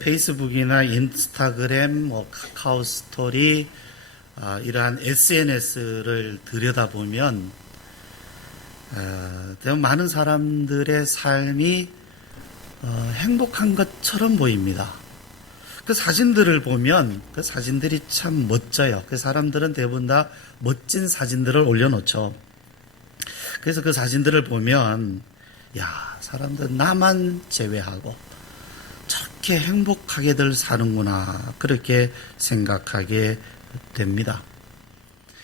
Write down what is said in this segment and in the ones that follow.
페이스북이나 인스타그램, 카카오 스토리, 이러한 SNS를 들여다보면 많은 사람들의 삶이 행복한 것처럼 보입니다. 그 사진들을 보면 그 사진들이 참 멋져요. 그 사람들은 대부분 다 멋진 사진들을 올려놓죠. 그래서 그 사진들을 보면 사람들 나만 제외하고 저렇게 행복하게들 사는구나, 그렇게 생각하게 됩니다.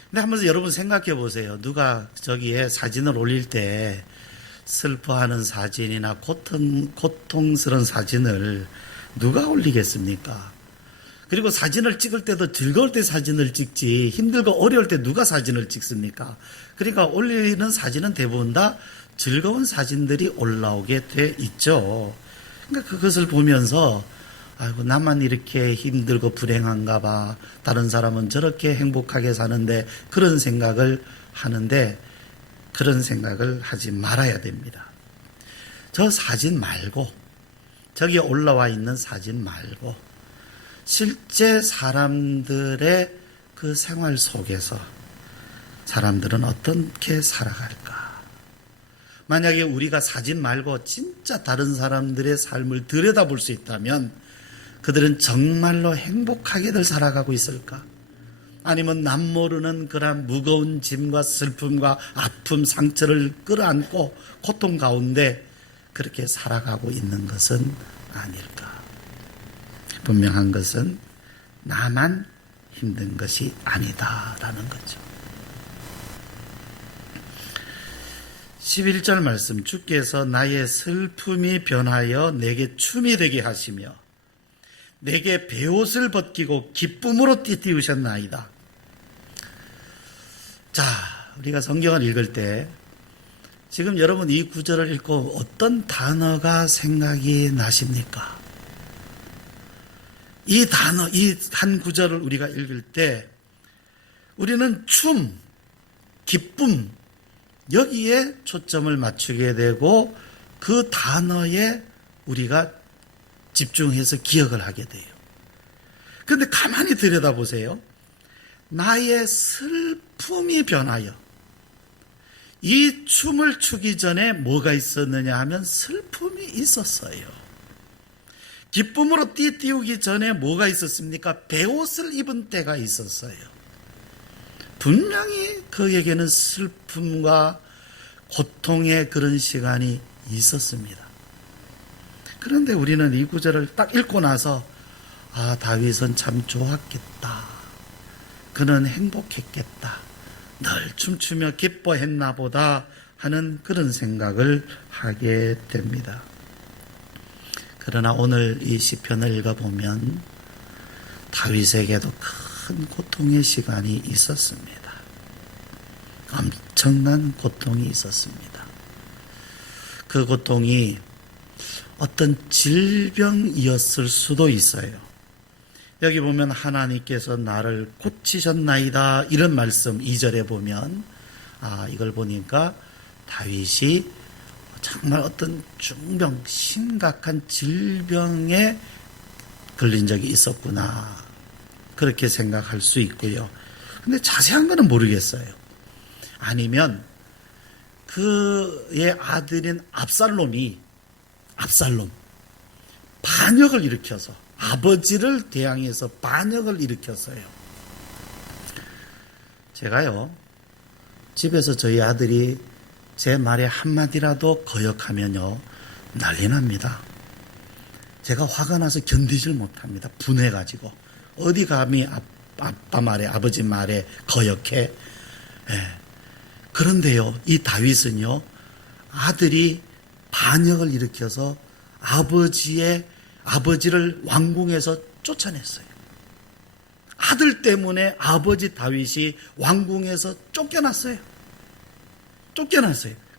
근데 한번 여러분 생각해 보세요. 누가 저기에 사진을 올릴 때 슬퍼하는 사진이나 고통스러운 사진을 누가 올리겠습니까? 그리고 사진을 찍을 때도 즐거울 때 사진을 찍지 힘들고 어려울 때 누가 사진을 찍습니까? 그러니까 올리는 사진은 대부분 다 즐거운 사진들이 올라오게 돼 있죠. 그러니까 그것을 보면서 아이고, 나만 이렇게 힘들고 불행한가 봐, 다른 사람은 저렇게 행복하게 사는데, 그런 생각을 하는데 그런 생각을 하지 말아야 됩니다. 저 사진 말고, 저기 올라와 있는 사진 말고 실제 사람들의 그 생활 속에서 사람들은 어떻게 살아갈까? 만약에 우리가 사진 말고 진짜 다른 사람들의 삶을 들여다볼 수 있다면 그들은 정말로 행복하게들 살아가고 있을까? 아니면 남모르는 그런 무거운 짐과 슬픔과 아픔, 상처를 끌어안고 고통 가운데 그렇게 살아가고 있는 것은 아닐까? 분명한 것은 나만 힘든 것이 아니다라는 거죠. 11절 말씀, 주께서 나의 슬픔이 변하여 내게 춤이 되게 하시며 내게 베옷을 벗기고 기쁨으로 띠띠우셨나이다. 자, 우리가 성경을 읽을 때 지금 여러분 이 구절을 읽고 어떤 단어가 생각이 나십니까? 이 단어, 이 한 구절을 우리가 읽을 때 우리는 춤, 기쁨, 여기에 초점을 맞추게 되고 그 단어에 우리가 집중해서 기억을 하게 돼요. 그런데 가만히 들여다보세요. 나의 슬픔이 변하여, 이 춤을 추기 전에 뭐가 있었느냐 하면 슬픔이 있었어요. 기쁨으로 띠띠우기 전에 뭐가 있었습니까? 베옷을 입은 때가 있었어요. 분명히 그에게는 슬픔과 고통의 그런 시간이 있었습니다. 그런데 우리는 이 구절을 딱 읽고 나서 다윗은 참 좋았겠다. 그는 행복했겠다. 늘 춤추며 기뻐했나 보다 하는 그런 생각을 하게 됩니다. 그러나 오늘 이 시편을 읽어보면 다윗에게도 큰 고통의 시간이 있었습니다. 엄청난 고통이 있었습니다. 그 고통이 어떤 질병이었을 수도 있어요. 여기 보면 하나님께서 나를 고치셨나이다, 이런 말씀 2절에 보면 이걸 보니까 다윗이 정말 어떤 중병, 심각한 질병에 걸린 적이 있었구나, 그렇게 생각할 수 있고요. 근데 자세한 거는 모르겠어요. 아니면 그의 아들인 압살롬 반역을 일으켜서 아버지를 대항해서 반역을 일으켰어요. 제가요, 집에서 저희 아들이 제 말에 한마디라도 거역하면요 난리 납니다. 제가 화가 나서 견디질 못합니다. 분해가지고. 어디 감히 아빠 말에, 아버지 말에 거역해. 그런데요, 이 다윗은요, 아들이 반역을 일으켜서 아버지를 왕궁에서 쫓아냈어요. 아들 때문에 아버지 다윗이 왕궁에서 쫓겨났어요.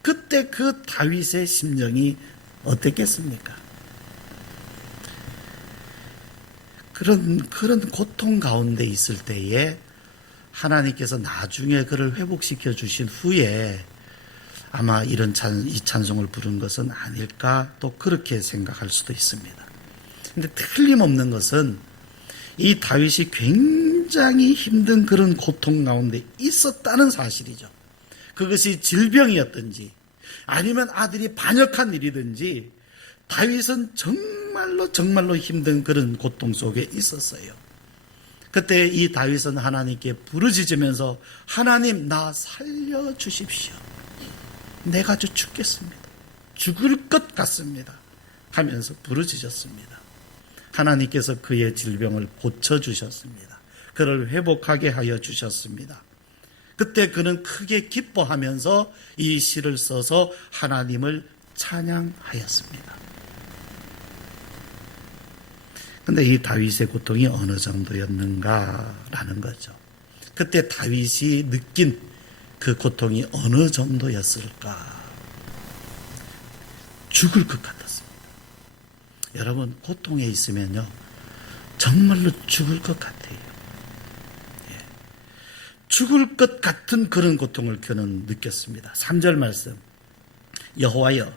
그때 그 다윗의 심정이 어땠겠습니까? 그런 고통 가운데 있을 때에 하나님께서 나중에 그를 회복시켜 주신 후에 아마 이 찬송을 부른 것은 아닐까, 또 그렇게 생각할 수도 있습니다. 근데 틀림없는 것은 이 다윗이 굉장히 힘든 그런 고통 가운데 있었다는 사실이죠. 그것이 질병이었든지 아니면 아들이 반역한 일이든지 다윗은 정말로 힘든 그런 고통 속에 있었어요. 그때 이 다윗은 하나님께 부르짖으면서 하나님 나 살려주십시오. 내가 아주 죽겠습니다. 죽을 것 같습니다. 하면서 부르짖었습니다. 하나님께서 그의 질병을 고쳐주셨습니다. 그를 회복하게 하여 주셨습니다. 그때 그는 크게 기뻐하면서 이 시를 써서 하나님을 찬양하였습니다. 그런데 이 다윗의 고통이 어느 정도였는가라는 거죠. 그때 다윗이 느낀 그 고통이 어느 정도였을까? 죽을 것 같았습니다. 여러분, 고통에 있으면요, 정말로 죽을 것 같아요. 죽을 것 같은 그런 고통을 그는 느꼈습니다. 3절 말씀. 여호와여,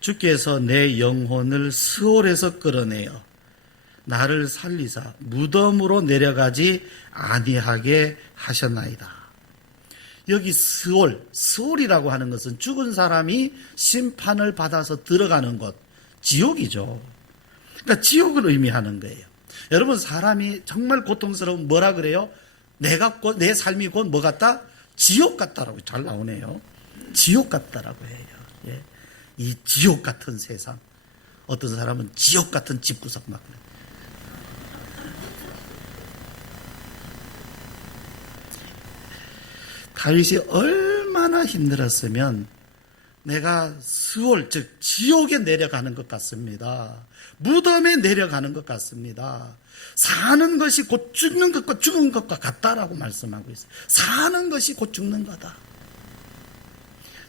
주께서 내 영혼을 스올에서 끌어내어 나를 살리사 무덤으로 내려가지 아니하게 하셨나이다. 여기 스올이라고 하는 것은 죽은 사람이 심판을 받아서 들어가는 곳, 지옥이죠. 그러니까 지옥을 의미하는 거예요. 여러분, 사람이 정말 고통스러운 뭐라 그래요? 내 삶이 곧 뭐 같다? 지옥 같다라고 잘 나오네요. 지옥 같다라고 해요. 예. 이 지옥 같은 세상. 어떤 사람은 지옥 같은 집구석 막 그래요. 다윗이 얼마나 힘들었으면 내가 스올, 즉 지옥에 내려가는 것 같습니다. 무덤에 내려가는 것 같습니다. 사는 것이 곧 죽는 것과 죽은 것과 같다라고 말씀하고 있어요. 사는 것이 곧 죽는 거다.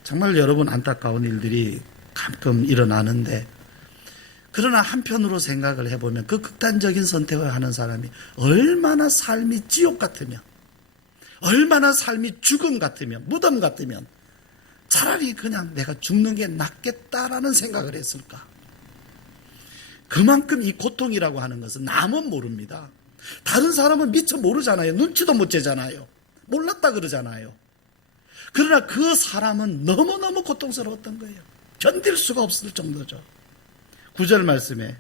정말 여러분, 안타까운 일들이 가끔 일어나는데, 그러나 한편으로 생각을 해보면 그 극단적인 선택을 하는 사람이 얼마나 삶이 지옥 같으면, 얼마나 삶이 죽음 같으면, 무덤 같으면 차라리 그냥 내가 죽는 게 낫겠다라는 생각을 했을까? 그만큼 이 고통이라고 하는 것은 남은 모릅니다. 다른 사람은 미처 모르잖아요. 눈치도 못 채잖아요. 몰랐다 그러잖아요. 그러나 그 사람은 너무너무 고통스러웠던 거예요. 견딜 수가 없을 정도죠. 9절 말씀에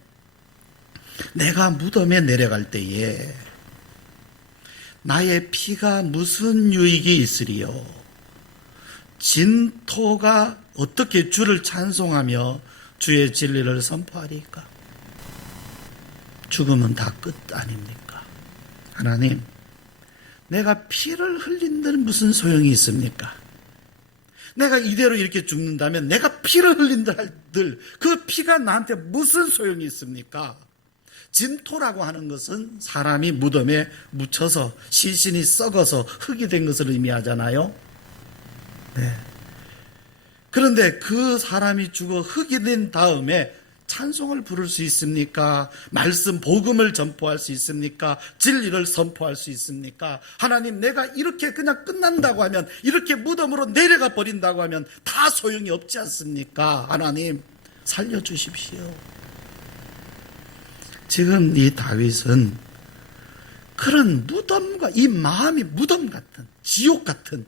내가 무덤에 내려갈 때에 나의 피가 무슨 유익이 있으리요? 진토가 어떻게 주를 찬송하며 주의 진리를 선포하리까? 죽음은 다 끝 아닙니까? 하나님, 내가 피를 흘린들 무슨 소용이 있습니까? 내가 이대로 이렇게 죽는다면 내가 피를 흘린들 그 피가 나한테 무슨 소용이 있습니까? 진토라고 하는 것은 사람이 무덤에 묻혀서 시신이 썩어서 흙이 된 것을 의미하잖아요. 네. 그런데 그 사람이 죽어 흙이 된 다음에 찬송을 부를 수 있습니까? 말씀, 복음을 전포할 수 있습니까? 진리를 선포할 수 있습니까? 하나님, 내가 이렇게 그냥 끝난다고 하면, 이렇게 무덤으로 내려가 버린다고 하면 다 소용이 없지 않습니까? 하나님, 살려주십시오. 지금 이 다윗은 그런 무덤과 이 마음이 무덤 같은, 지옥 같은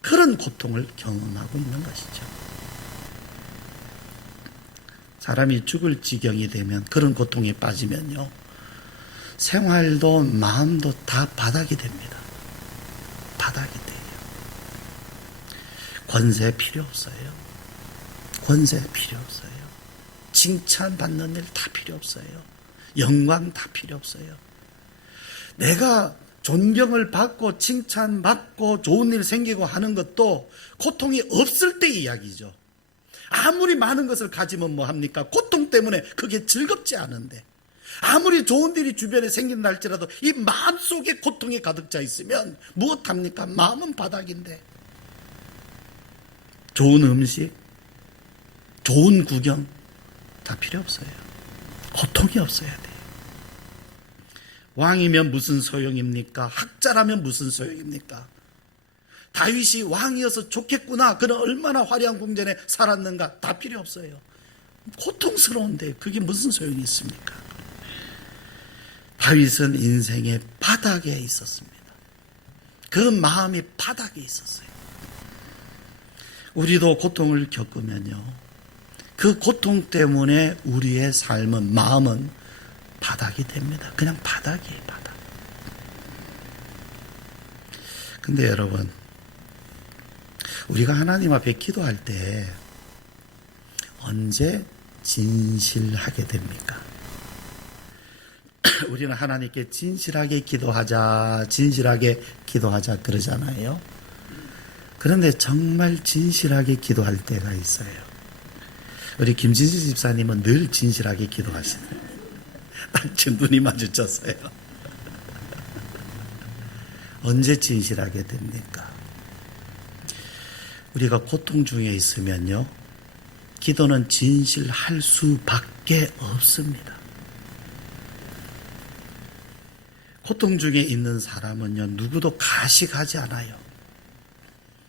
그런 고통을 경험하고 있는 것이죠. 사람이 죽을 지경이 되면, 그런 고통에 빠지면요, 생활도 마음도 다 바닥이 됩니다. 바닥이 돼요. 권세 필요 없어요. 권세 필요 없어요. 칭찬받는 일 다 필요 없어요. 영광 다 필요 없어요. 내가 존경을 받고 칭찬받고 좋은 일 생기고 하는 것도 고통이 없을 때 이야기죠. 아무리 많은 것을 가지면 뭐합니까? 고통 때문에 그게 즐겁지 않은데, 아무리 좋은 일이 주변에 생긴다 할지라도 이 마음속에 고통이 가득 차 있으면 무엇합니까? 마음은 바닥인데. 좋은 음식, 좋은 구경 다 필요 없어요. 고통이 없어야 돼요. 왕이면 무슨 소용입니까? 학자라면 무슨 소용입니까? 다윗이 왕이어서 좋겠구나, 그는 얼마나 화려한 궁전에 살았는가, 다 필요 없어요. 고통스러운데 그게 무슨 소용이 있습니까? 다윗은 인생의 바닥에 있었습니다. 그 마음이 바닥에 있었어요. 우리도 고통을 겪으면요, 그 고통 때문에 우리의 삶은, 마음은 바닥이 됩니다. 그냥 바닥이에요, 바닥. 근데 여러분, 우리가 하나님 앞에 기도할 때 언제 진실하게 됩니까? 우리는 하나님께 진실하게 기도하자, 진실하게 기도하자 그러잖아요. 그런데 정말 진실하게 기도할 때가 있어요. 우리 김진실 집사님은 늘 진실하게 기도하시네요. 딱 지금 눈이 마주쳤어요. 언제 진실하게 됩니까? 우리가 고통 중에 있으면요, 기도는 진실할 수밖에 없습니다. 고통 중에 있는 사람은요, 누구도 가식하지 않아요.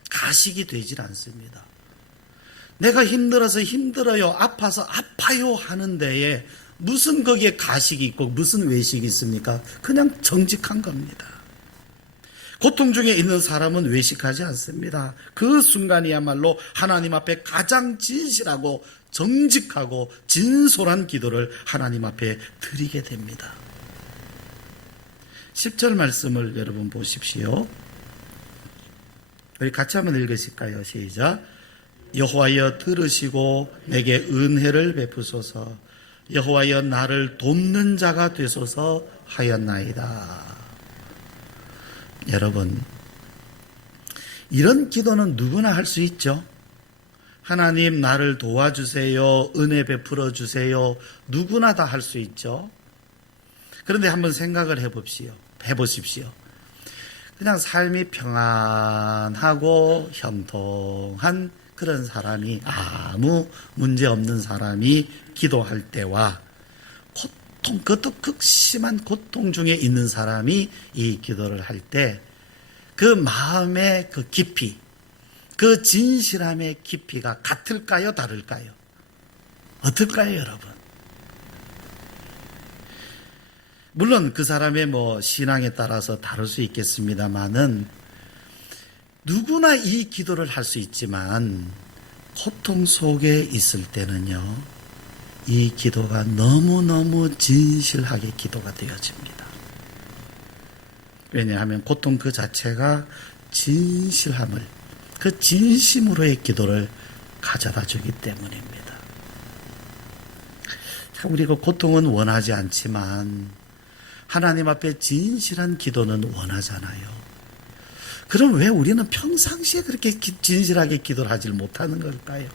가식이 되질 않습니다. 내가 힘들어서 힘들어요, 아파서 아파요 하는 데에 무슨 거기에 가식이 있고 무슨 외식이 있습니까? 그냥 정직한 겁니다. 고통 중에 있는 사람은 외식하지 않습니다. 그 순간이야말로 하나님 앞에 가장 진실하고 정직하고 진솔한 기도를 하나님 앞에 드리게 됩니다. 10절 말씀을 여러분 보십시오. 우리 같이 한번 읽으실까요? 시작. 여호와여 들으시고 내게 은혜를 베푸소서. 여호와여 나를 돕는 자가 되소서 하였나이다. 여러분, 이런 기도는 누구나 할 수 있죠. 하나님 나를 도와주세요, 은혜 베풀어 주세요. 누구나 다 할 수 있죠. 그런데 한번 생각을 해보십시오. 그냥 삶이 평안하고 형통한 그런 사람이, 아무 문제 없는 사람이 기도할 때와 고통, 그것도 극심한 고통 중에 있는 사람이 이 기도를 할 때 그 마음의 그 깊이, 그 진실함의 깊이가 같을까요, 다를까요? 어떨까요, 여러분? 물론 그 사람의 신앙에 따라서 다를 수 있겠습니다만은 누구나 이 기도를 할 수 있지만 고통 속에 있을 때는요, 이 기도가 너무너무 진실하게 기도가 되어집니다. 왜냐하면 고통 그 자체가 진실함을, 그 진심으로의 기도를 가져다 주기 때문입니다. 참, 우리가 고통은 원하지 않지만 하나님 앞에 진실한 기도는 원하잖아요. 그럼 왜 우리는 평상시에 그렇게 진실하게 기도를 하지 못하는 걸까요?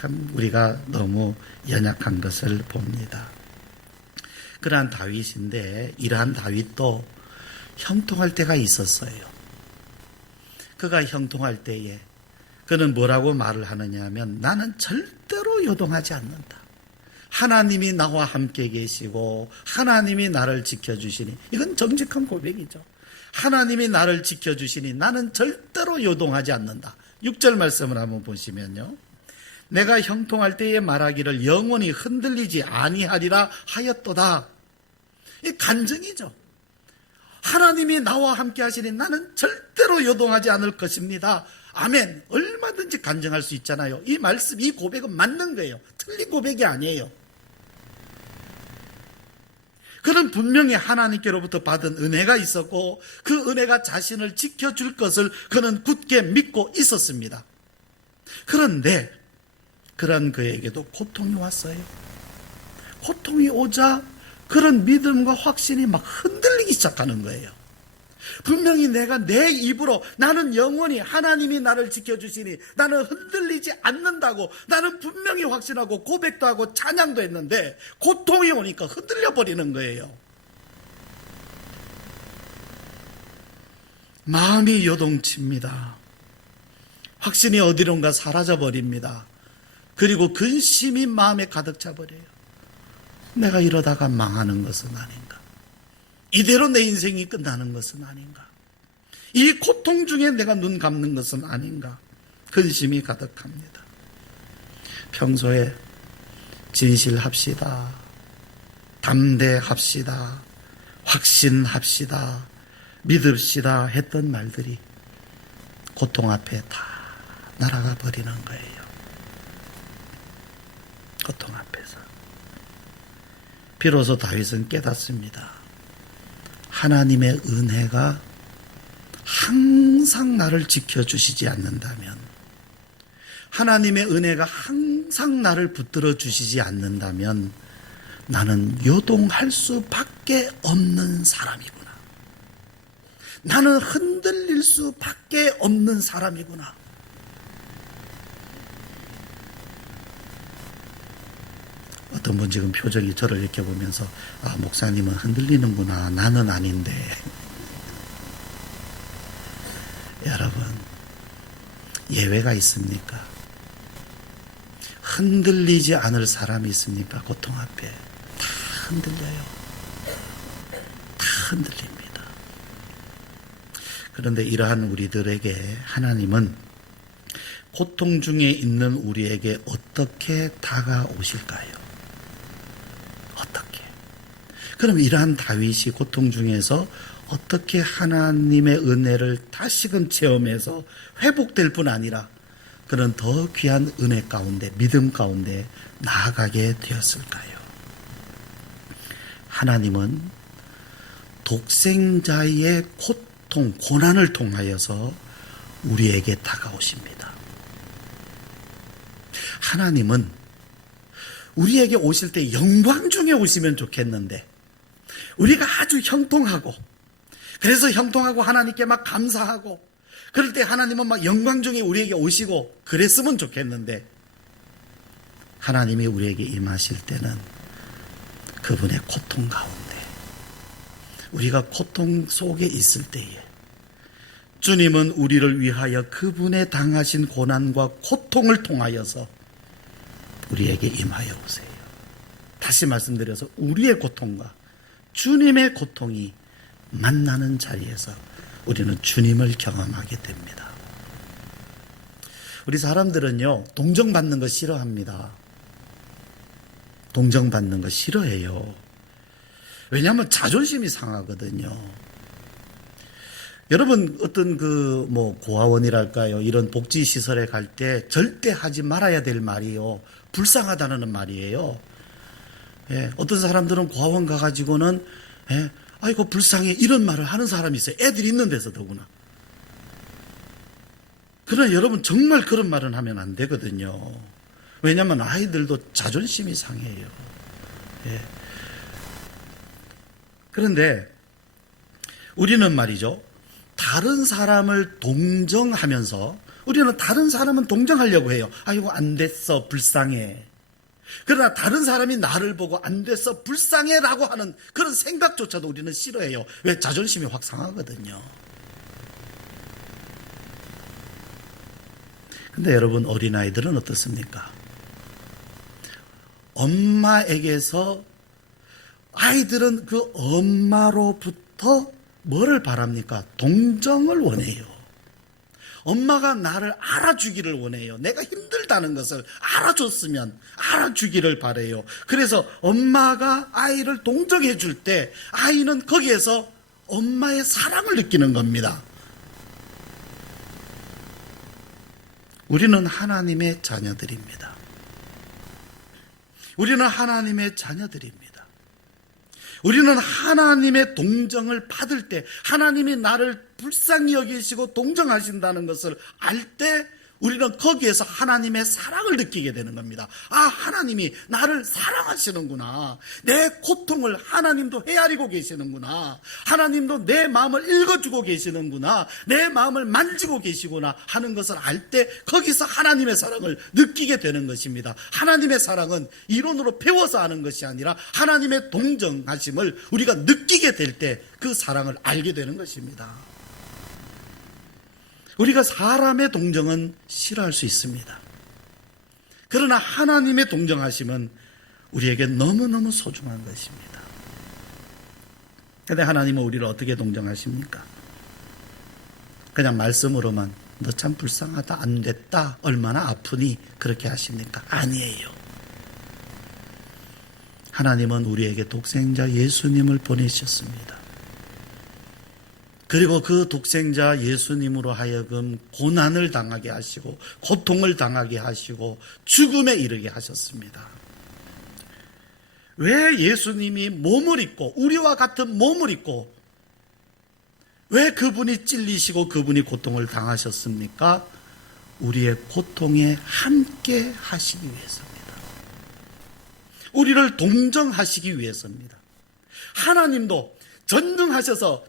참, 우리가 너무 연약한 것을 봅니다. 그러한 다윗인데, 이러한 다윗도 형통할 때가 있었어요. 그가 형통할 때에 그는 뭐라고 말을 하느냐 하면, 나는 절대로 요동하지 않는다. 하나님이 나와 함께 계시고 하나님이 나를 지켜주시니, 이건 정직한 고백이죠. 하나님이 나를 지켜주시니 나는 절대로 요동하지 않는다. 6절 말씀을 한번 보시면요, 내가 형통할 때에 말하기를 영원히 흔들리지 아니하리라 하였도다. 이 간증이죠. 하나님이 나와 함께 하시니 나는 절대로 요동하지 않을 것입니다. 아멘. 얼마든지 간증할 수 있잖아요. 이 말씀, 이 고백은 맞는 거예요. 틀린 고백이 아니에요. 그는 분명히 하나님께로부터 받은 은혜가 있었고 그 은혜가 자신을 지켜줄 것을 그는 굳게 믿고 있었습니다. 그런데 그런 그에게도 고통이 왔어요. 고통이 오자 그런 믿음과 확신이 막 흔들리기 시작하는 거예요. 분명히 내가 내 입으로 나는 영원히 하나님이 나를 지켜주시니 나는 흔들리지 않는다고 나는 분명히 확신하고 고백도 하고 찬양도 했는데 고통이 오니까 흔들려 버리는 거예요. 마음이 요동칩니다. 확신이 어디론가 사라져 버립니다. 그리고 근심이 마음에 가득 차 버려요. 내가 이러다가 망하는 것은 아닌가? 이대로 내 인생이 끝나는 것은 아닌가? 이 고통 중에 내가 눈 감는 것은 아닌가? 근심이 가득합니다. 평소에 진실합시다. 담대합시다. 확신합시다, 믿읍시다 했던 말들이 고통 앞에 다 날아가 버리는 거예요. 고통 앞에서. 비로소 다윗은 깨닫습니다. 하나님의 은혜가 항상 나를 지켜주시지 않는다면, 하나님의 은혜가 항상 나를 붙들어 주시지 않는다면 나는 요동할 수밖에 없는 사람이구나. 나는 흔들릴 수밖에 없는 사람이구나. 어떤 분 지금 표정이 저를 이렇게 보면서 목사님은 흔들리는구나. 나는 아닌데. 여러분, 예외가 있습니까? 흔들리지 않을 사람이 있습니까? 고통 앞에 다 흔들려요. 다 흔들립니다. 그런데 이러한 우리들에게 하나님은 고통 중에 있는 우리에게 어떻게 다가오실까요? 어떻게? 그럼 이러한 다윗이 고통 중에서 어떻게 하나님의 은혜를 다시금 체험해서 회복될 뿐 아니라 그는 더 귀한 은혜 가운데, 믿음 가운데 나아가게 되었을까요? 하나님은 독생자의 고통, 고난을 통하여서 우리에게 다가오십니다. 하나님은 우리에게 오실 때 영광 중에 오시면 좋겠는데, 우리가 아주 형통하고, 그래서 형통하고 하나님께 막 감사하고, 그럴 때 하나님은 막 영광 중에 우리에게 오시고 그랬으면 좋겠는데, 하나님이 우리에게 임하실 때는 그분의 고통 가운데, 우리가 고통 속에 있을 때에 주님은 우리를 위하여 그분의 당하신 고난과 고통을 통하여서 우리에게 임하여 오세요. 다시 말씀드려서 우리의 고통과 주님의 고통이 만나는 자리에서 우리는 주님을 경험하게 됩니다. 우리 사람들은요, 동정받는 거 싫어합니다. 동정받는 거 싫어해요. 왜냐하면 자존심이 상하거든요. 여러분, 어떤 고아원이랄까요, 이런 복지시설에 갈 때 절대 하지 말아야 될 말이요, 불쌍하다는 말이에요. 예, 어떤 사람들은 고아원 가가지고는 아이고 불쌍해, 이런 말을 하는 사람이 있어요. 애들이 있는 데서 더구나. 그러나 여러분, 정말 그런 말은 하면 안 되거든요. 왜냐하면 아이들도 자존심이 상해요. 예. 그런데 우리는 말이죠, 다른 사람을 동정하면서, 우리는 다른 사람은 동정하려고 해요. 아이고 안 됐어, 불쌍해. 그러나 다른 사람이 나를 보고 안 됐어, 불쌍해라고 하는 그런 생각조차도 우리는 싫어해요. 왜? 자존심이 확 상하거든요. 근데 여러분, 어린아이들은 어떻습니까? 엄마에게서, 아이들은 그 엄마로부터 뭐를 바랍니까? 동정을 원해요. 엄마가 나를 알아주기를 원해요. 내가 힘들다는 것을 알아줬으면 알아주기를 바라요. 그래서 엄마가 아이를 동정해 줄 때 아이는 거기에서 엄마의 사랑을 느끼는 겁니다. 우리는 하나님의 자녀들입니다. 우리는 하나님의 자녀들입니다. 우리는 하나님의 동정을 받을 때, 하나님이 나를 불쌍히 여기시고 동정하신다는 것을 알 때 우리는 거기에서 하나님의 사랑을 느끼게 되는 겁니다. 아, 하나님이 나를 사랑하시는구나. 내 고통을 하나님도 헤아리고 계시는구나. 하나님도 내 마음을 읽어주고 계시는구나. 내 마음을 만지고 계시구나 하는 것을 알 때 거기서 하나님의 사랑을 느끼게 되는 것입니다. 하나님의 사랑은 이론으로 배워서 아는 것이 아니라 하나님의 동정하심을 우리가 느끼게 될 때 그 사랑을 알게 되는 것입니다. 우리가 사람의 동정은 싫어할 수 있습니다. 그러나 하나님의 동정하심은 우리에게 너무너무 소중한 것입니다. 그런데 하나님은 우리를 어떻게 동정하십니까? 그냥 말씀으로만 너 참 불쌍하다, 안 됐다, 얼마나 아프니 그렇게 하십니까? 아니에요. 하나님은 우리에게 독생자 예수님을 보내셨습니다. 그리고 그 독생자 예수님으로 하여금 고난을 당하게 하시고 고통을 당하게 하시고 죽음에 이르게 하셨습니다. 왜 예수님이 몸을 입고 우리와 같은 몸을 입고 왜 그분이 찔리시고 그분이 고통을 당하셨습니까? 우리의 고통에 함께 하시기 위해서입니다. 우리를 동정하시기 위해서입니다. 하나님도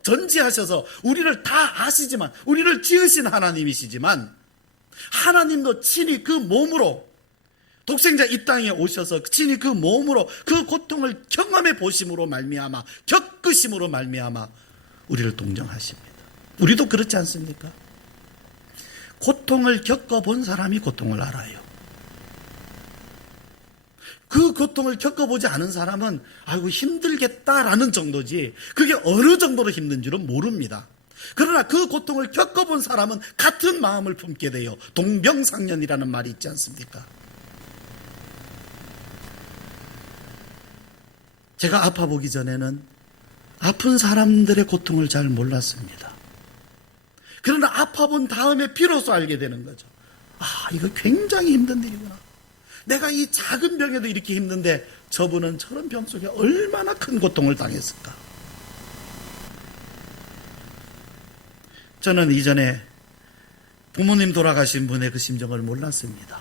전지하셔서 우리를 다 아시지만, 우리를 지으신 하나님이시지만, 하나님도 친히 그 몸으로 독생자 이 땅에 오셔서 친히 그 몸으로 그 고통을 경험해 보심으로 말미암아, 겪으심으로 말미암아 우리를 동정하십니다. 우리도 그렇지 않습니까? 고통을 겪어본 사람이 고통을 알아요. 그 고통을 겪어보지 않은 사람은 아이고 힘들겠다라는 정도지 그게 어느 정도로 힘든 줄은 모릅니다. 그러나 그 고통을 겪어본 사람은 같은 마음을 품게 돼요. 동병상련이라는 말이 있지 않습니까? 제가 아파보기 전에는 아픈 사람들의 고통을 잘 몰랐습니다. 그러나 아파본 다음에 비로소 알게 되는 거죠. 아, 이거 굉장히 힘든 일이구나. 내가 이 작은 병에도 이렇게 힘든데 저분은 저런 병 속에 얼마나 큰 고통을 당했을까. 저는 이전에 부모님 돌아가신 분의 그 심정을 몰랐습니다.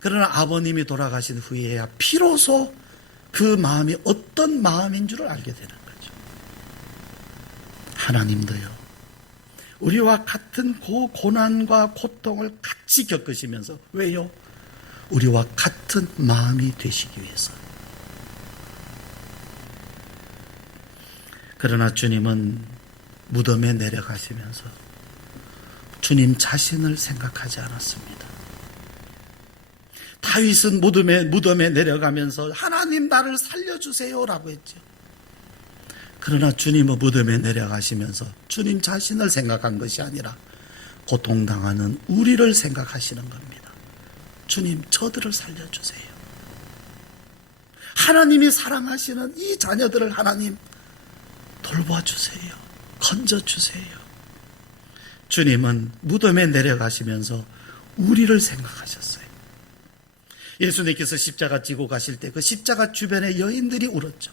그러나 아버님이 돌아가신 후에야 비로소 그 마음이 어떤 마음인 줄을 알게 되는 거죠. 하나님도요, 우리와 같은 고난과 고통을 같이 겪으시면서, 왜요? 우리와 같은 마음이 되시기 위해서. 그러나 주님은 무덤에 내려가시면서 주님 자신을 생각하지 않았습니다. 다윗은 무덤에 내려가면서 하나님 나를 살려주세요 라고 했죠. 그러나 주님은 무덤에 내려가시면서 주님 자신을 생각한 것이 아니라 고통당하는 우리를 생각하시는 겁니다. 주님, 저들을 살려주세요. 하나님이 사랑하시는 이 자녀들을 하나님 돌봐주세요. 건져주세요. 주님은 무덤에 내려가시면서 우리를 생각하셨어요. 예수님께서 십자가 지고 가실 때 그 십자가 주변에 여인들이 울었죠.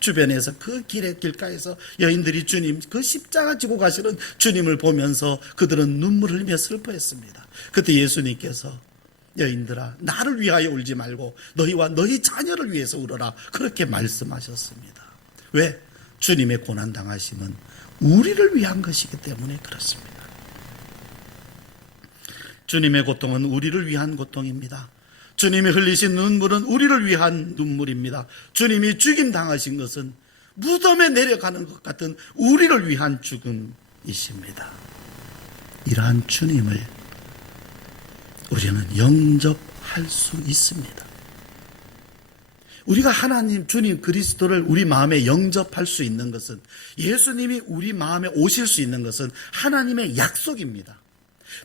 주변에서 그 길가에서 여인들이 주님, 그 십자가 지고 가시는 주님을 보면서 그들은 눈물을 흘리며 슬퍼했습니다. 그때 예수님께서 여인들아, 나를 위하여 울지 말고 너희와 너희 자녀를 위해서 울어라, 그렇게 말씀하셨습니다. 왜? 주님의 고난당하심은 우리를 위한 것이기 때문에 그렇습니다. 주님의 고통은 우리를 위한 고통입니다. 주님이 흘리신 눈물은 우리를 위한 눈물입니다. 주님이 죽임당하신 것은 무덤에 내려가는 것 같은 우리를 위한 죽음이십니다. 이러한 주님을 우리는 영접할 수 있습니다. 우리가 하나님, 주님 그리스도를 우리 마음에 영접할 수 있는 것은, 예수님이 우리 마음에 오실 수 있는 것은 하나님의 약속입니다.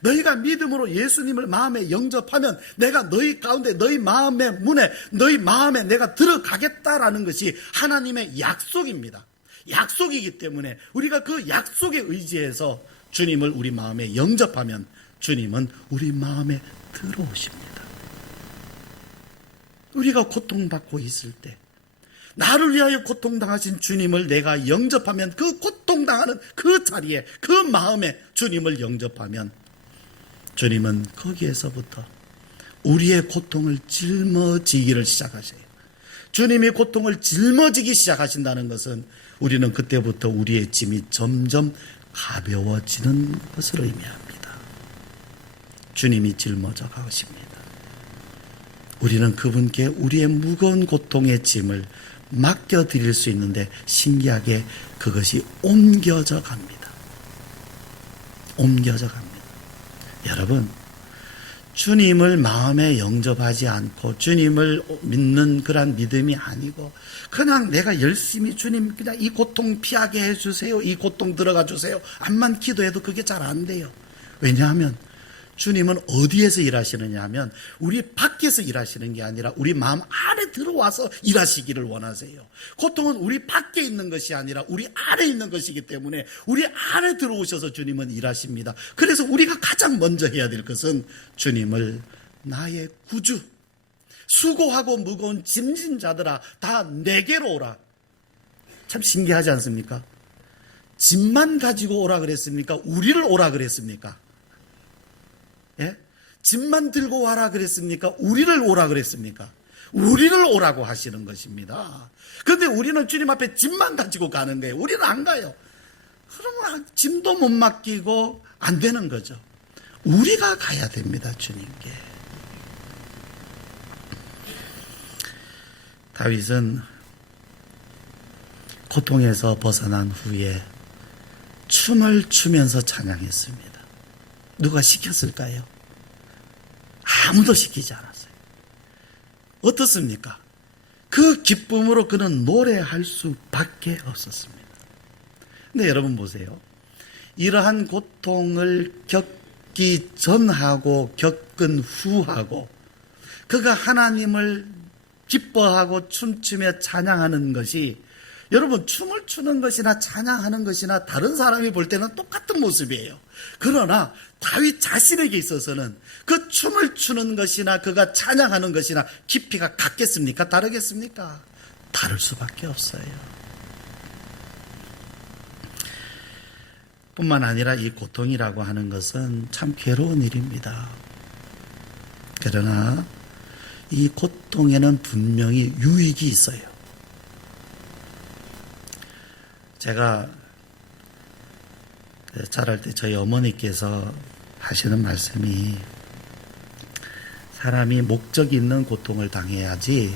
너희가 믿음으로 예수님을 마음에 영접하면 내가 너희 가운데, 너희 마음의 문에, 너희 마음에 내가 들어가겠다라는 것이 하나님의 약속입니다. 약속이기 때문에 우리가 그 약속에 의지해서 주님을 우리 마음에 영접하면 주님은 우리 마음에 들어오십니다. 우리가 고통받고 있을 때 나를 위하여 고통당하신 주님을 내가 영접하면, 그 고통당하는 그 자리에, 그 마음에 주님을 영접하면 주님은 거기에서부터 우리의 고통을 짊어지기를 시작하셔요. 주님이 고통을 짊어지기 시작하신다는 것은 우리는 그때부터 우리의 짐이 점점 가벼워지는 것을 의미합니다. 주님이 짊어져 가십니다. 우리는 그분께 우리의 무거운 고통의 짐을 맡겨드릴 수 있는데 신기하게 그것이 옮겨져 갑니다. 옮겨져 갑니다. 여러분, 주님을 마음에 영접하지 않고 주님을 믿는 그런 믿음이 아니고 그냥 내가 열심히 주님 그냥 이 고통 피하게 해주세요, 이 고통 들어가 주세요, 암만 기도해도 그게 잘 안 돼요. 왜냐하면 주님은 어디에서 일하시느냐 하면 우리 밖에서 일하시는 게 아니라 우리 마음 안에 들어와서 일하시기를 원하세요. 고통은 우리 밖에 있는 것이 아니라 우리 안에 있는 것이기 때문에 우리 안에 들어오셔서 주님은 일하십니다. 그래서 우리가 가장 먼저 해야 될 것은 주님을 나의 구주, 수고하고 무거운 짐진 자들아 다 내게로 오라. 참 신기하지 않습니까? 짐만 가지고 오라 그랬습니까? 우리를 오라 그랬습니까? 예? 짐만 들고 와라 그랬습니까? 우리를 오라 그랬습니까? 우리를 오라고 하시는 것입니다. 그런데 우리는 주님 앞에 짐만 가지고 가는 거예요. 우리는 안 가요. 그러면 짐도 못 맡기고 안 되는 거죠. 우리가 가야 됩니다, 주님께. 다윗은 고통에서 벗어난 후에 춤을 추면서 찬양했습니다. 누가 시켰을까요? 아무도 시키지 않았어요. 어떻습니까? 그 기쁨으로 그는 노래할 수밖에 없었습니다. 근데 여러분 보세요. 이러한 고통을 겪기 전하고 겪은 후하고 그가 하나님을 기뻐하고 춤추며 찬양하는 것이 여러분 춤을 추는 것이나 찬양하는 것이나 다른 사람이 볼 때는 똑같은 모습이에요. 그러나 다윗 자신에게 있어서는 그 춤을 추는 것이나 그가 찬양하는 것이나 깊이가 같겠습니까? 다르겠습니까? 다를 수밖에 없어요. 뿐만 아니라 이 고통이라고 하는 것은 참 괴로운 일입니다. 그러나 이 고통에는 분명히 유익이 있어요. 제가 자랄 때 저희 어머니께서 하시는 말씀이 사람이 목적이 있는 고통을 당해야지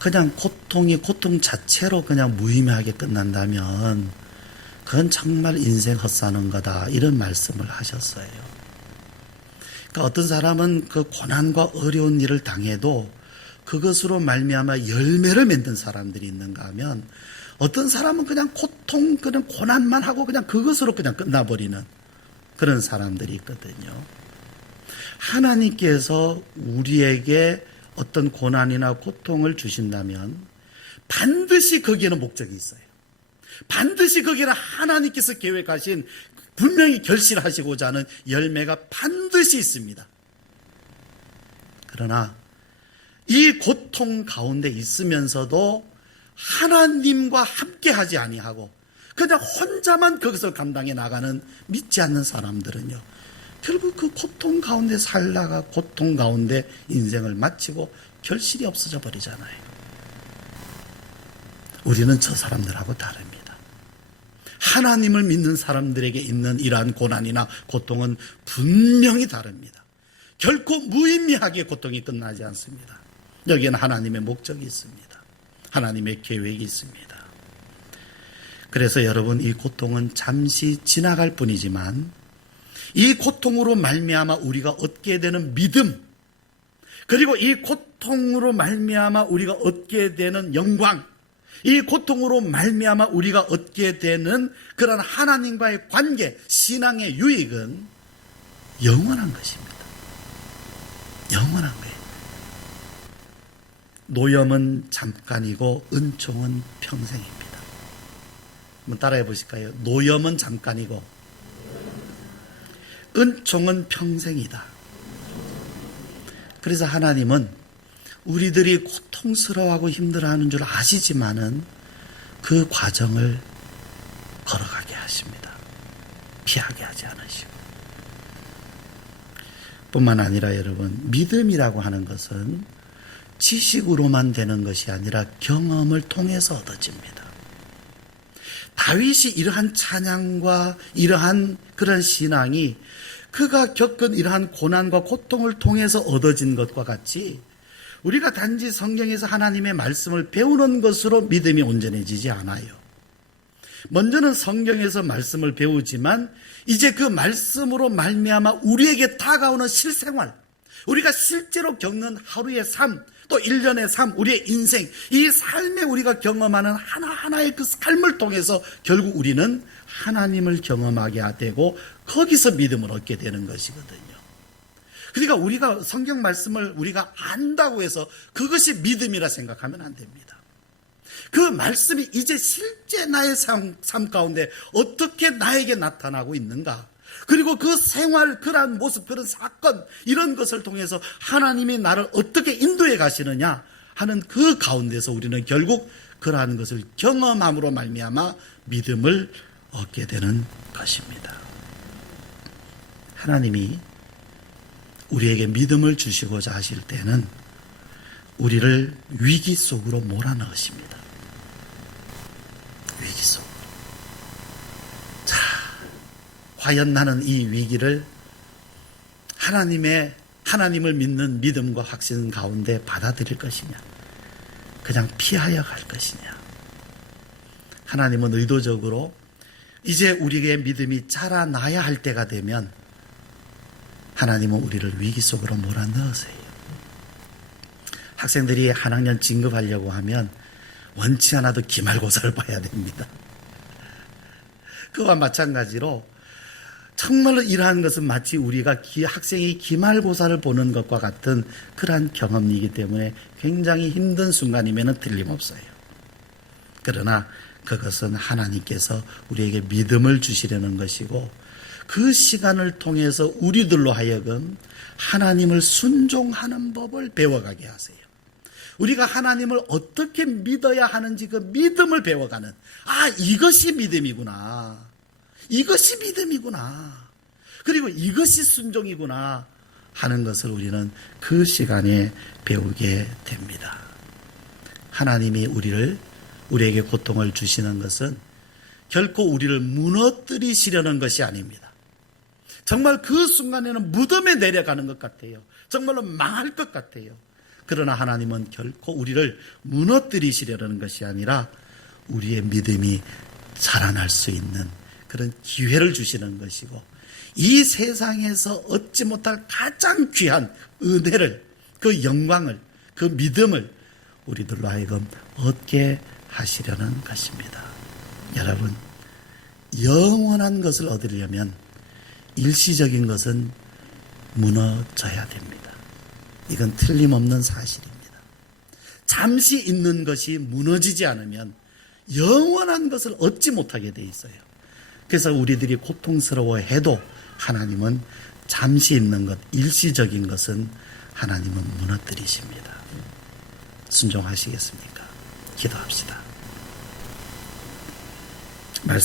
그냥 고통이 고통 자체로 그냥 무의미하게 끝난다면 그건 정말 인생 헛사는 거다 이런 말씀을 하셨어요. 그러니까 어떤 사람은 그 고난과 어려운 일을 당해도 그것으로 말미암아 열매를 맺는 사람들이 있는가 하면 어떤 사람은 그냥 고통, 그런 고난만 하고 그냥 그것으로 그냥 끝나버리는 그런 사람들이 있거든요. 하나님께서 우리에게 어떤 고난이나 고통을 주신다면 반드시 거기에는 목적이 있어요. 반드시 거기에는 하나님께서 계획하신 분명히 결실하시고자 하는 열매가 반드시 있습니다. 그러나 이 고통 가운데 있으면서도 하나님과 함께하지 아니하고 그냥 혼자만 거기서 감당해 나가는 믿지 않는 사람들은요, 결국 그 고통 가운데 살다가 고통 가운데 인생을 마치고 결실이 없어져 버리잖아요. 우리는 저 사람들하고 다릅니다. 하나님을 믿는 사람들에게 있는 이러한 고난이나 고통은 분명히 다릅니다. 결코 무의미하게 고통이 끝나지 않습니다. 여기에는 하나님의 목적이 있습니다. 하나님의 계획이 있습니다. 그래서 여러분, 이 고통은 잠시 지나갈 뿐이지만 이 고통으로 말미암아 우리가 얻게 되는 믿음, 그리고 이 고통으로 말미암아 우리가 얻게 되는 영광, 이 고통으로 말미암아 우리가 얻게 되는 그런 하나님과의 관계, 신앙의 유익은 영원한 것입니다. 영원한 거예요. 노염은 잠깐이고 은총은 평생입니다. 한번 따라해 보실까요? 노염은 잠깐이고 은총은 평생이다. 그래서 하나님은 우리들이 고통스러워하고 힘들어하는 줄 아시지만은 그 과정을 걸어가게 하십니다. 피하게 하지 않으시고. 뿐만 아니라 여러분, 믿음이라고 하는 것은 지식으로만 되는 것이 아니라 경험을 통해서 얻어집니다. 다윗이 이러한 찬양과 이러한 그런 신앙이 그가 겪은 이러한 고난과 고통을 통해서 얻어진 것과 같이 우리가 단지 성경에서 하나님의 말씀을 배우는 것으로 믿음이 온전해지지 않아요. 먼저는 성경에서 말씀을 배우지만 이제 그 말씀으로 말미암아 우리에게 다가오는 실생활, 우리가 실제로 겪는 하루의 삶, 또 1년의 삶, 우리의 인생, 이 삶에 우리가 경험하는 하나하나의 그 삶을 통해서 결국 우리는 하나님을 경험하게 되고 거기서 믿음을 얻게 되는 것이거든요. 그러니까 우리가 성경 말씀을 우리가 안다고 해서 그것이 믿음이라 생각하면 안 됩니다. 그 말씀이 이제 실제 나의 삶 가운데 어떻게 나에게 나타나고 있는가, 그리고 그 생활, 그러한 모습, 그런 사건, 이런 것을 통해서 하나님이 나를 어떻게 인도해 가시느냐 하는 그 가운데서 우리는 결국 그러한 것을 경험함으로 말미암아 믿음을 얻게 되는 것입니다. 하나님이 우리에게 믿음을 주시고자 하실 때는 우리를 위기 속으로 몰아넣으십니다. 위기 속으로. 자, 과연 나는 이 위기를 하나님을 믿는 믿음과 확신 가운데 받아들일 것이냐, 그냥 피하여 갈 것이냐. 하나님은 의도적으로 이제 우리의 믿음이 자라나야 할 때가 되면 하나님은 우리를 위기 속으로 몰아넣으세요. 학생들이 한 학년 진급하려고 하면 원치 않아도 기말고사를 봐야 됩니다. 그와 마찬가지로 정말로 이러한 것은 마치 우리가 학생이 기말고사를 보는 것과 같은 그러한 경험이기 때문에 굉장히 힘든 순간이면 틀림없어요. 그러나 그것은 하나님께서 우리에게 믿음을 주시려는 것이고, 그 시간을 통해서 우리들로 하여금 하나님을 순종하는 법을 배워가게 하세요. 우리가 하나님을 어떻게 믿어야 하는지 그 믿음을 배워가는, 이것이 믿음이구나, 이것이 믿음이구나, 그리고 이것이 순종이구나 하는 것을 우리는 그 시간에 배우게 됩니다. 하나님이 우리에게 고통을 주시는 것은 결코 우리를 무너뜨리시려는 것이 아닙니다. 정말 그 순간에는 무덤에 내려가는 것 같아요. 정말로 망할 것 같아요. 그러나 하나님은 결코 우리를 무너뜨리시려는 것이 아니라 우리의 믿음이 자라날 수 있는 그런 기회를 주시는 것이고, 이 세상에서 얻지 못할 가장 귀한 은혜를, 그 영광을, 그 믿음을 우리들로 하여금 얻게 하시려는 것입니다. 여러분, 영원한 것을 얻으려면 일시적인 것은 무너져야 됩니다. 이건 틀림없는 사실입니다. 잠시 있는 것이 무너지지 않으면 영원한 것을 얻지 못하게 돼 있어요. 그래서 우리들이 고통스러워해도 하나님은 잠시 있는 것, 일시적인 것은 하나님은 무너뜨리십니다. 순종하시겠습니까? 기도합시다. 말씀